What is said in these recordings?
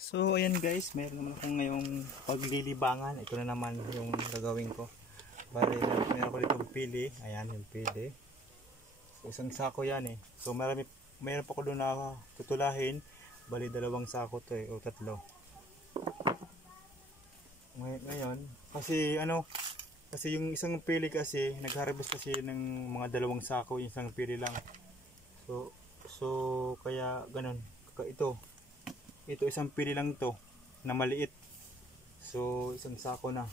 So ayan guys, mayroon naman akong ngayong paglilibangan. Ito na naman yung gagawin ko. Bale, mayroon ko ditong pili. Ayan yung pili. So, isang sako yan eh. So mayroon pa ko doon na tutulahin. Bali, 2 sako to eh, o 3. Ngayon, kasi kasi yung isang pili kasi, nag-harvest kasi ng mga 2 sako, yung isang pili lang. So kaya ganun. Ito isang pili lang to na maliit. So isang sako na.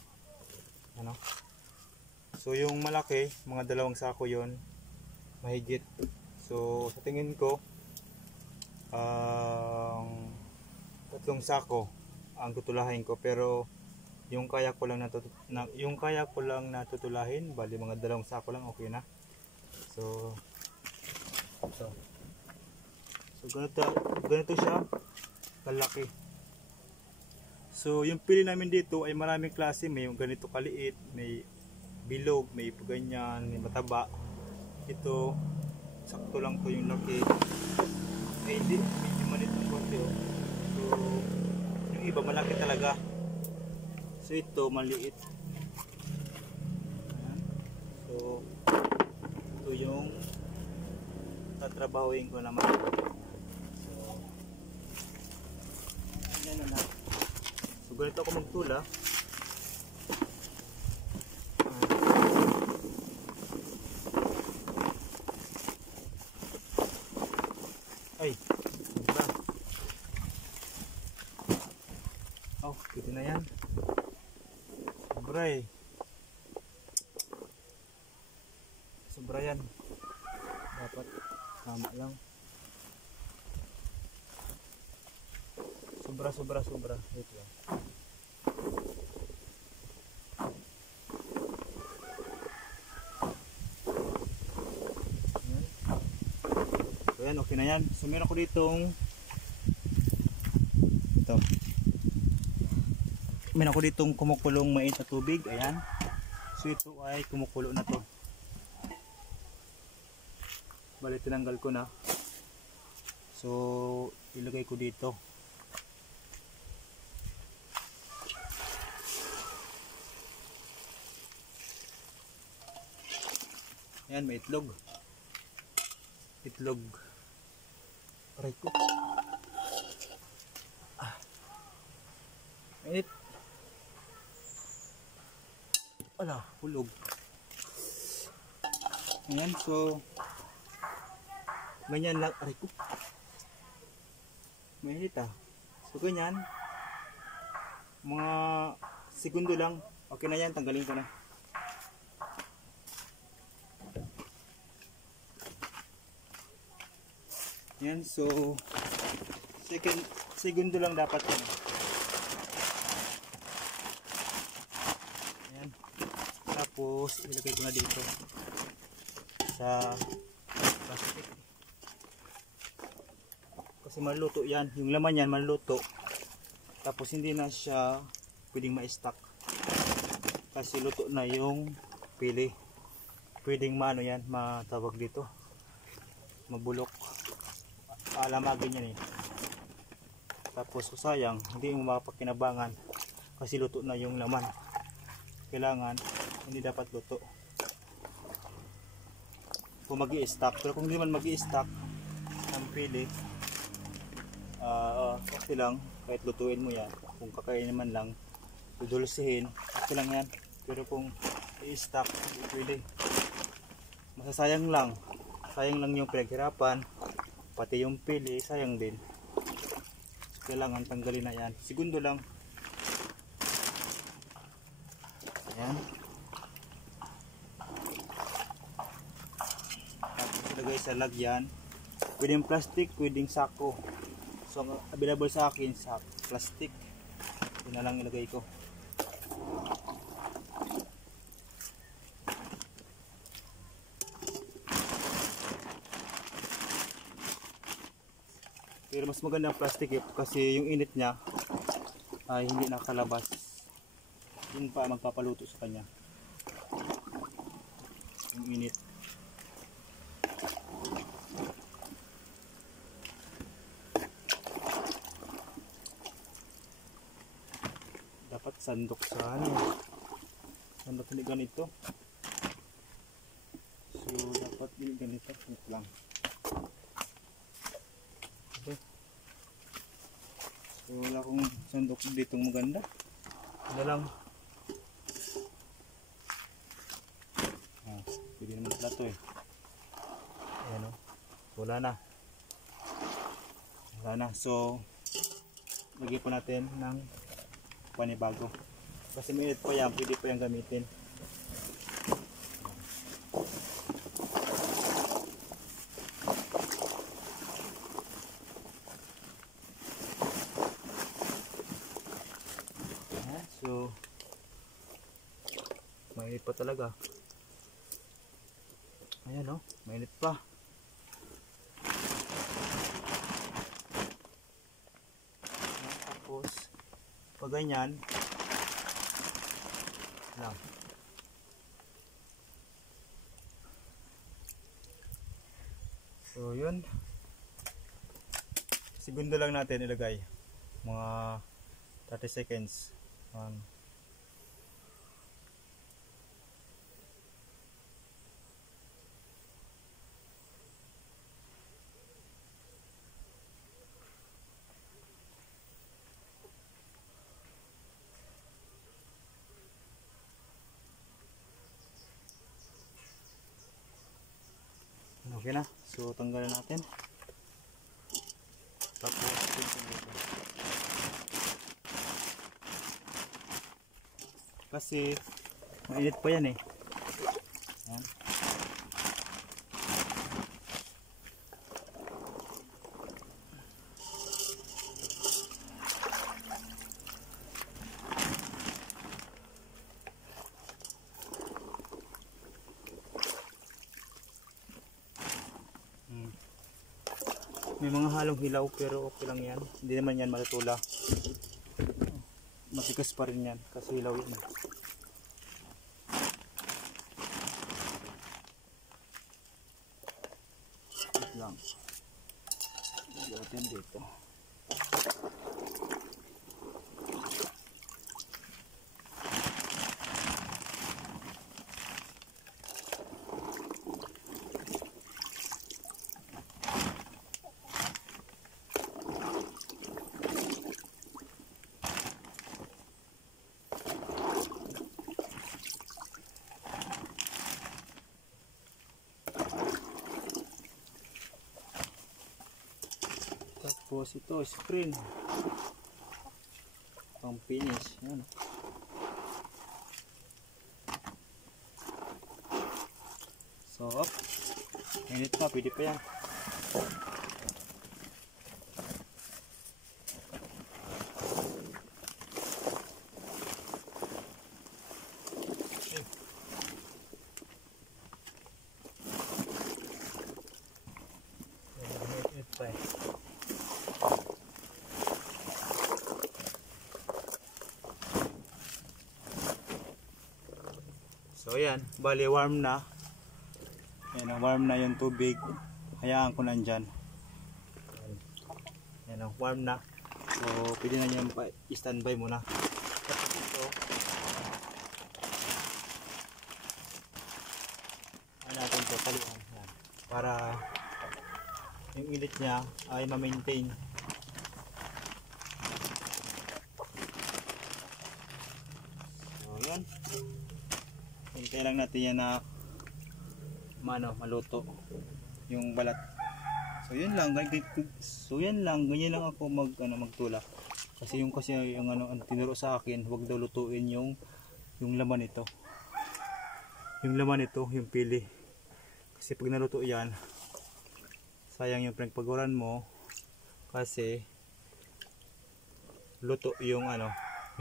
So yung malaki, mga 2 sako yon, mahigit. So sa tingin ko 3 sako ang tutulahin ko, pero yung kaya ko lang natutulahin, bali mga 2 sako lang, okay na. So ganito siya kalaki. So yung pili namin dito ay maraming klase. May yung ganito kaliit, may bilog, may ganyan, may mataba. Ito sakto lang to yung laki. Ay hindi, medyo maliit ng konti oh. So yung iba malaki talaga. So ito maliit. Ayan. So ito yung tatrabahuin ko naman. So ganito ako magtula. Ay, diba? Oh, pwede na yan. Sobra eh. Sobra yan. Dapat tama lang. Sobra. Ito lang. So yan, okay na yan. So meron ko ditong ito. Meron ko ditong kumukulong mainit na tubig. Ayan. So ito ay kumukulo na to. Bali tinanggal ko na. So ilagay ko dito. Ayan, may itlog. Aray ko. Mainit. Wala, hulog. Ayan, so ganyan lang. Aray ko. Mainit ah. So ganyan. Mga segundo lang. Okay na yan, tanggalin ko na. Yan, so segundo lang dapat yan. Yan. Tapos ilagay ko na dito sa plastic. Kasi maluto yan. Yung laman yan maluto. Tapos hindi na siya pwedeng ma-stack. Kasi luto na yung pili. Pwedeng yan, matawag dito. Mabulok. Alamagin yan eh. Tapos sayang, hindi mo mapakinabangan kasi luto na yung laman. Kailangan hindi dapat luto kung magi-stack. Pero kung hindi man magi-stack ang pili, okay lang kahit lutuin mo yan. Kung kakainin man lang, dudulsihin, okay lang yan. Pero kung i-stack, hindi pwede. Masasayang lang. Sayang lang yung pinaghirapan. Pati yung pili, sayang din. Kailangan tanggalin na yan. Segundo lang. Ayan. Tapos ilagay sa lagyan. Pwedeng plastic, pwedeng sako. So available sa akin sa plastic. Ito na lang ilagay ko. Pero mas maganda ang plastic kasi yung init niya ay hindi nakalabas. Yun pa magpapaluto sa kanya. Yung init. sandok sa ano. Sandok hindi ganito. So dapat hindi ganito. Ito lang. Okay. So wala akong sandok dito maganda. Ano lang. Pwede naman pala ito eh. Ayan o. Wala na. Wala na. So lagyan po natin ng panibago. Kasi mainit po yan. Pwede po yan gamitin. So mainit pa talaga. Ayan o, mainit pa. Tapos pag ganyan lang. So yun, segundo lang natin ilagay, mga 30 seconds. Okay na, so tanggalin natin. Tapos kasi mainit pa yan eh. Yan. May mga halong hilaw pero okay lang yan. Hindi naman yan matutula. Matigas pa rin yan kasi hilaw yan. Ito lang. Lagyan natin dito. Tapos ito screen pang finish yan. So init pa, pwede pa yan. Init pa eh. So ayan, bali warm na. Ayan, warm na yung tubig. Hayaan ko nandyan. Ayan, warm na. So pwede na nyo i-standby muna. Tapos ito, natin ito paluan. Ayan, para yung init niya ay ma-maintain. So ayan. Hintay lang natin yan na maluto yung balat. So yun lang, ganyan lang ako magtula. Kasi yung tinuro sa akin, huwag daw lutuin yung laman ito. Yung laman ito, yung pili. Kasi pag naluto yan, sayang yung pinagpaguran mo kasi luto yung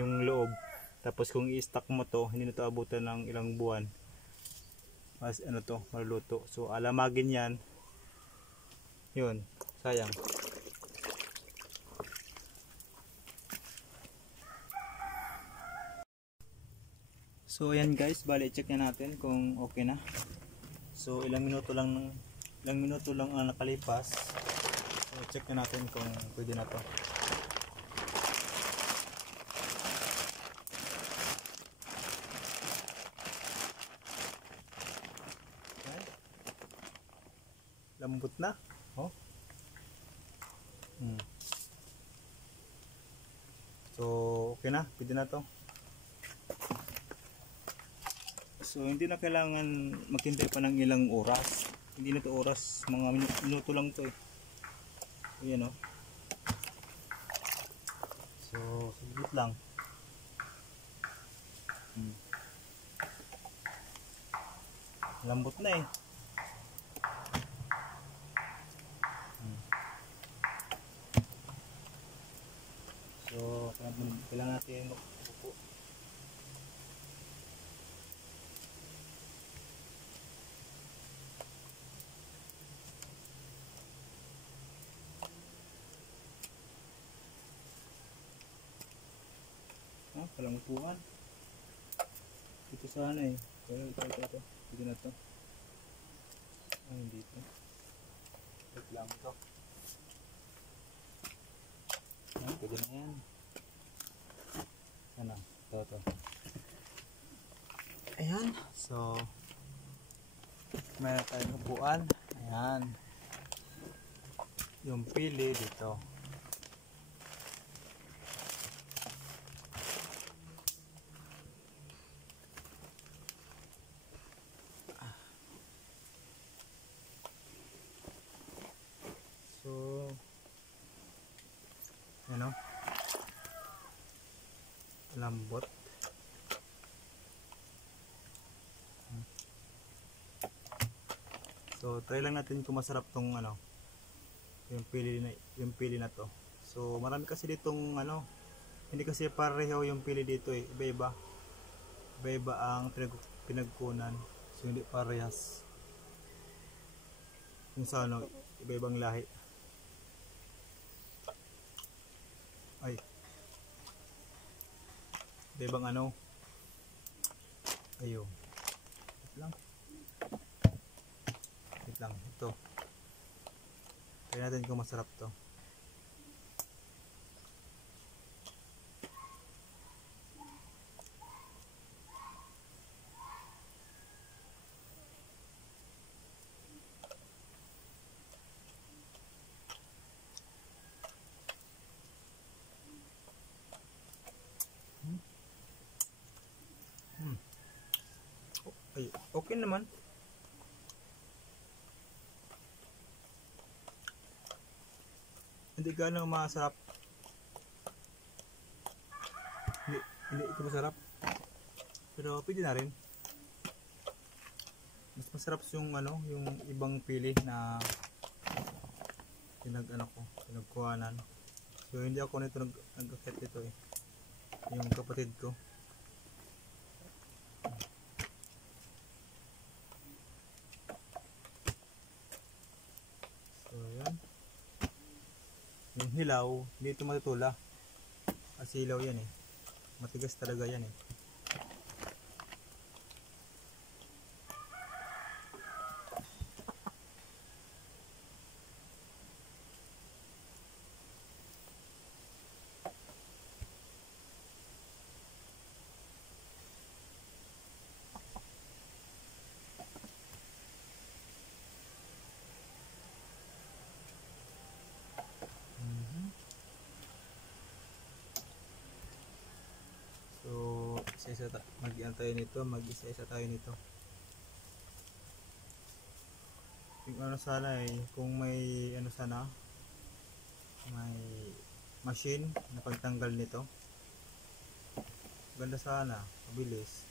yung loob. Tapos kung i-stack mo to, hindi na to abutan ng ilang buwan. Mas maluluto. So alamagin yan. Yun, sayang. So ayan guys, bali check na natin kung okay na. So ilang minuto lang ang nakalipas. So check na natin kung pwede na to. Lambot na. Oh. So, okay na. Pwede na to. So, hindi na kailangan maghintay pa ng ilang oras. Hindi na to oras. Mga minuto lang to eh. Ayan o. So, saglit lang. Lambot na eh. So, kailangan natin upo. Palang upuan. Ito sana eh. Pero ito. Dito na to. Ay, dito. Wait lang ito. Pwede na yan. Ano? Ito. Ayan. So, mayroon tayong upuan. Ayan. Yung pili dito. So, ano? Lambot. So, try lang natin kung masarap tong ano, yung pili na to. So, marami kasi ditong ano, hindi kasi pareho yung pili dito eh. Iba-iba. Iba-iba ang pinagkunan. So, hindi parehas. Yung sa ano, iba-ibang lahi. Ay. Iba-ibang ano. Ayun. Wait lang. Ito. Try natin kung masarap to. Ay, okay naman. Hindi gano'ng masarap. Hindi ito masarap. Pero pwede na rin. Mas masarap yung ano, yung ibang pili na pinagkuhanan. So hindi ako nito nag-akit ito eh. Yung kapatid ko. So yan. Yung hilaw, hindi ito matutula. Kasi hilaw yan eh. Matigas talaga yan eh. So, mag-isa-isa tayo nito. Yung ano sana eh, kung may ano sana, may machine na pagtanggal nito. Ganda sana, mabilis.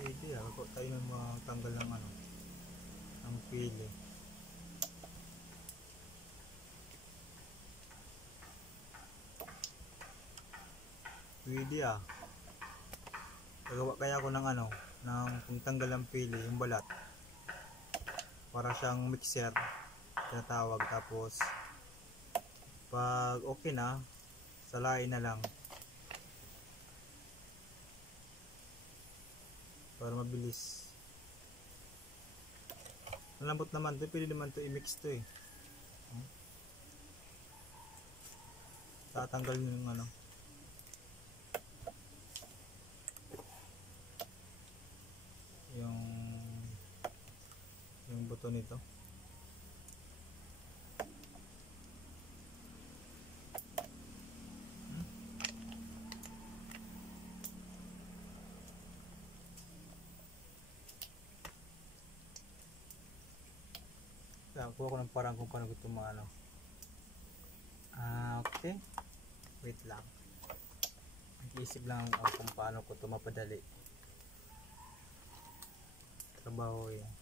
Hindi ako tayo ng mga tanggal ng ano, ng pili. Pwede ah. Gagawa kaya ako ng ano, ng pagtanggal ng pili, yung balat. Para siyang mixer, tinatawag. Tapos, pag okay na, salain na lang. Para mabilis. Malambot naman to, pwede naman to i-mix to eh. Tatanggal yung ano. yung buto nito. Kuha ko ng parang kung paano ko ito maano. Okay, wait lang, nag-iisip lang ako kung paano ko ito mapadali trabaho yan.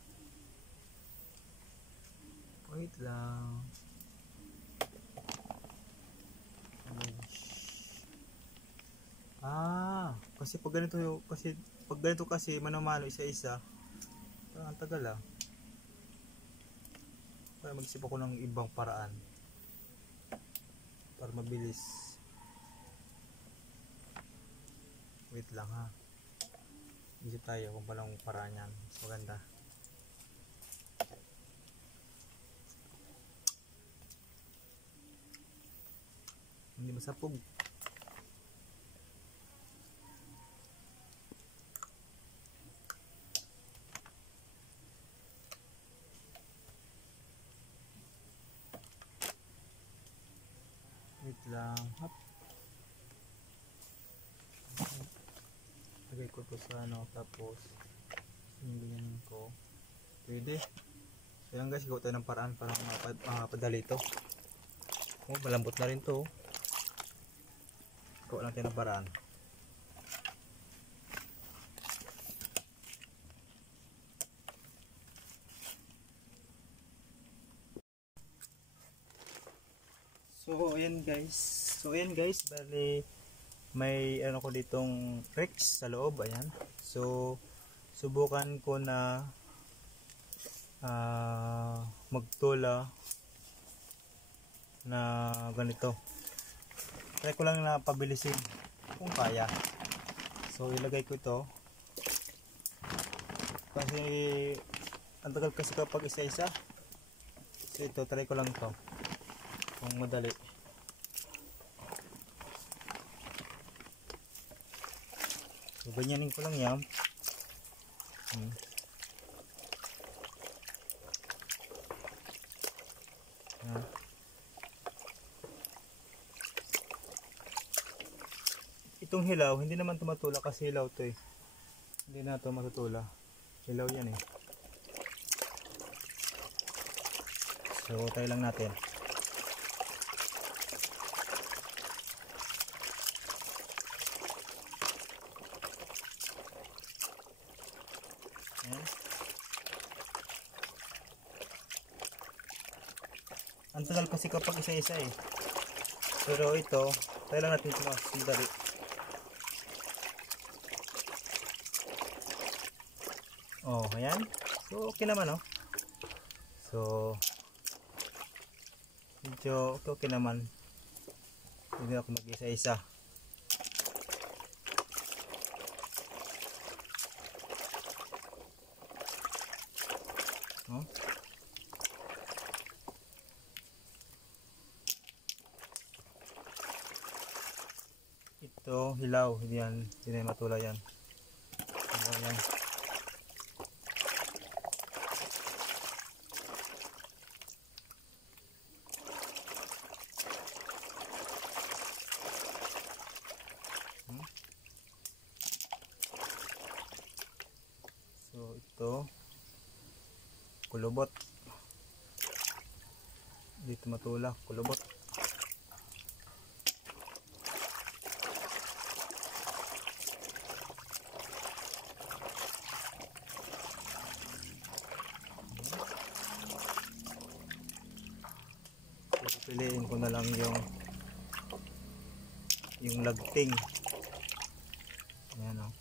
Wait lang. Kasi pag ganito kasi mano-mano isa-isa, parang ang tagal Kaya mag-isip ako ng ibang paraan para mabilis. Wait lang ha. Isip tayo kung paano paraan yan. Mas maganda. Hindi masapog. Wait lang. Hop. Lagay ko to sa ano, tapos ganyan ko. Pwede. So yan guys, gawa tayo ng paraan para mapadali ito. Malambot na rin to. Gawa lang tayo ng paraan. So ayan guys, bali may ano ko ditong Rex sa loob, ayan. So subukan ko na magtula na ganito. Try ko lang na pabilisin kung kaya. So ilagay ko ito kasi ang tagal kasi kapag isa-isa. So ito, try ko lang to kung madali. So ganyanin ko lang yan. Itong hilaw, hindi naman tumatula kasi hilaw to eh. Hindi na ito matutula. Hilaw yan eh. So try lang natin. Ayan. Ang tagal kasi kapag isa-isa eh. Pero ito, try lang natin ito sandali. Oh, ayan. So okay naman oh. So medyo okay naman. Hindi ako mag-isa-isa. Oh. Ito hilaw, hindi na matula yan. Hilaw yan. So ito kulubot. Dito matula, kulubot. Piliin ko na lang yung lagting. Ayan o.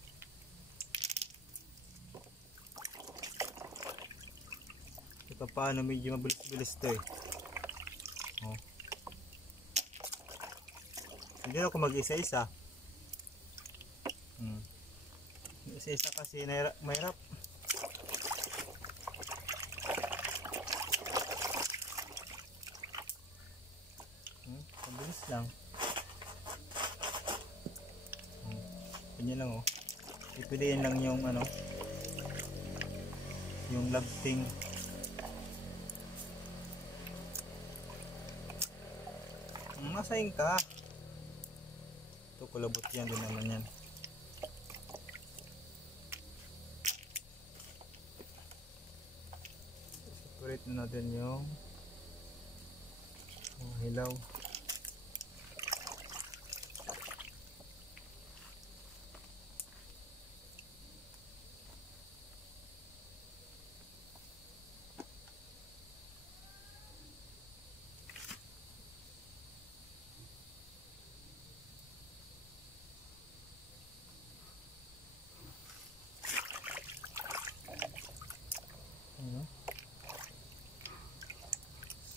Ito paano medyo mabilis-bilis ito eh. Oh. Hindi ako mag-isa-isa. Isa-isa kasi mahirap. Mabilis lang. Ganyan lang oh. Ipiliin lang yung yung lagting. Masaing ka. Ito kulabot yan din naman yan. Separate na natin yung hilaw.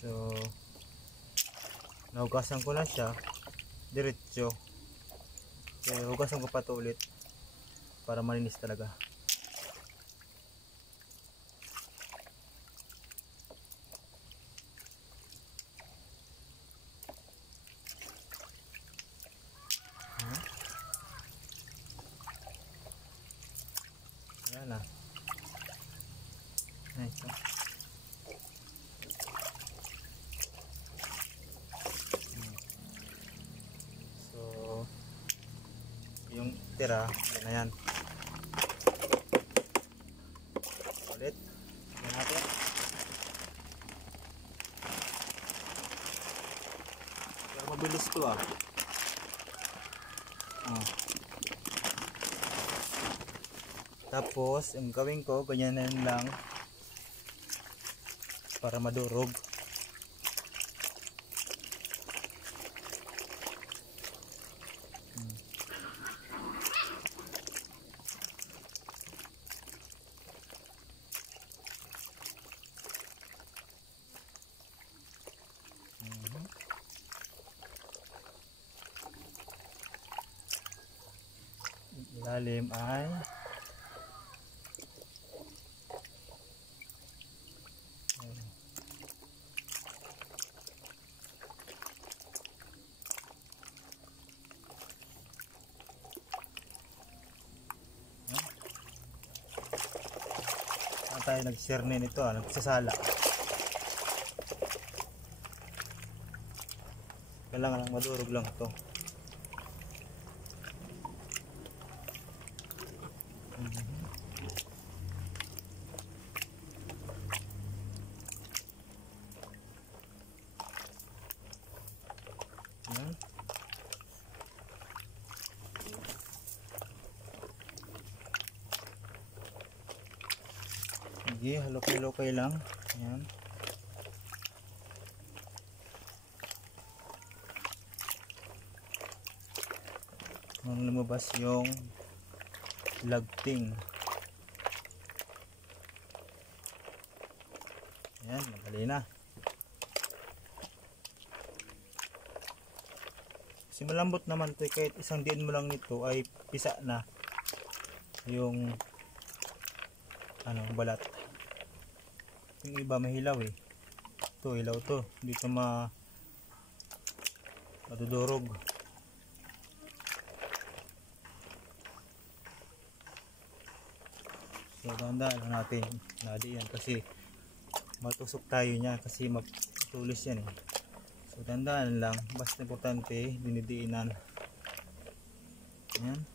So, nahugasan ko na siya diretso. So, hugasan ko pa ito ulit para malinis talaga. Ayan na. Nice. Yung tira, yan na yan. Ulit. Yan natin. Pero mabilis to ah. Tapos, yung gawin ko, ganyanin lang para madurog. Ilalim ay tayo nag-share nito, nagsasala. Kailangan lang madurog lang ito. Sige, halukay-halukay lang. Ayan. Nung lumabas yung lagting. Ayan, madali na. Kasi malambot naman ito, kahit isang diin mo lang nito ay pisa na yung balat. Yung iba mahilaw eh. Ito hilaw to, hindi ito madudurog. So dahan-dahan lang natin nadi yan kasi matusok tayo niya kasi matulis yan eh. So dahan-dahan lang, basta importante dinidiinan. Ayan.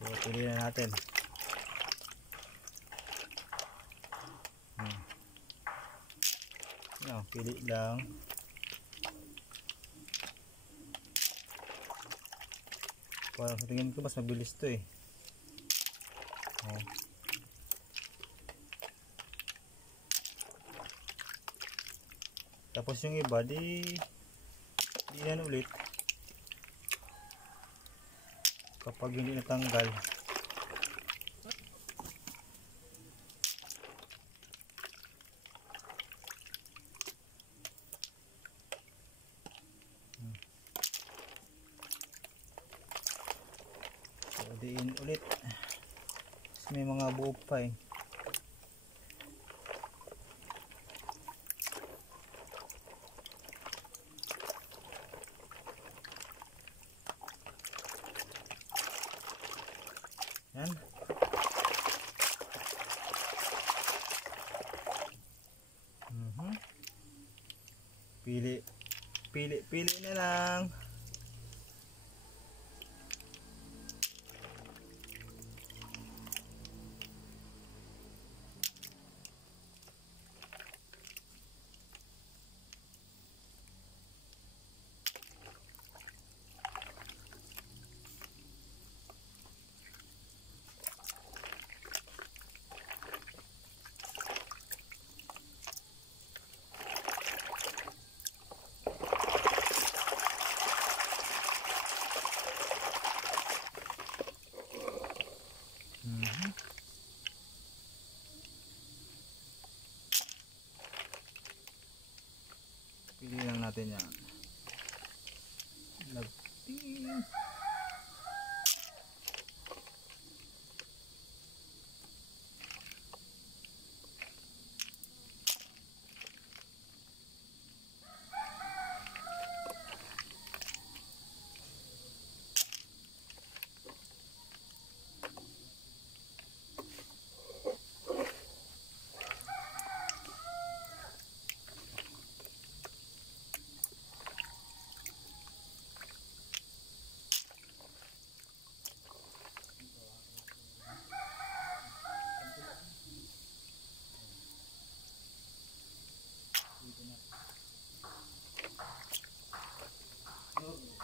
So, pili na natin. Yan, pili lang. Parang sa tingin ko mas mabilis to eh. Tapos yung iba di yan ulit kapag hindi natanggal. piliin ulit. Kasi may mga buo pa eh. Yan. Pili na lang. Pili lang natin yan. Lagting.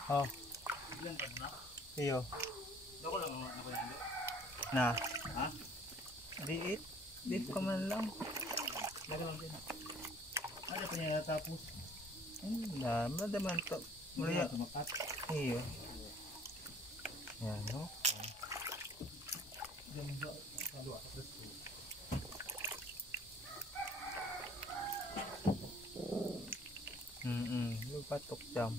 Oh. Ilan ka muna? Iyo. Dako lang ako yan. Na. Ha? Diit. Diit ka man lang. Lagi lang din. Ano pa niya natapos? Madaman to. Mula tumakat. Iyo. Yan no. Diyan mo sa dua sa presko. Lupatok jam.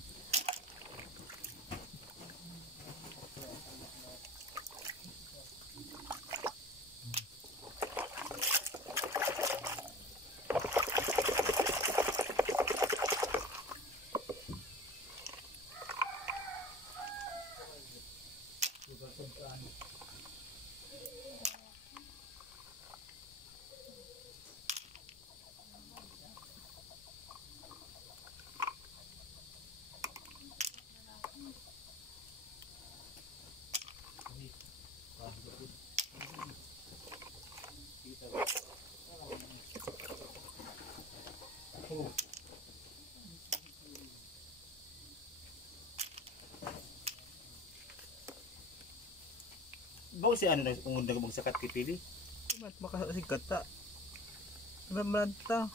Bago si ano nag magsakat kipili. Ba't makasikat ta? Mamranta.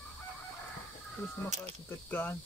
Terus makasikat ka.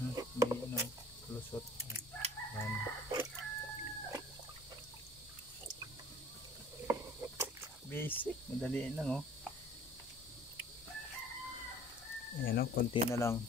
May ano, lusot. Yan. Basic, madali lang oh. Ayan oh, konti na lang.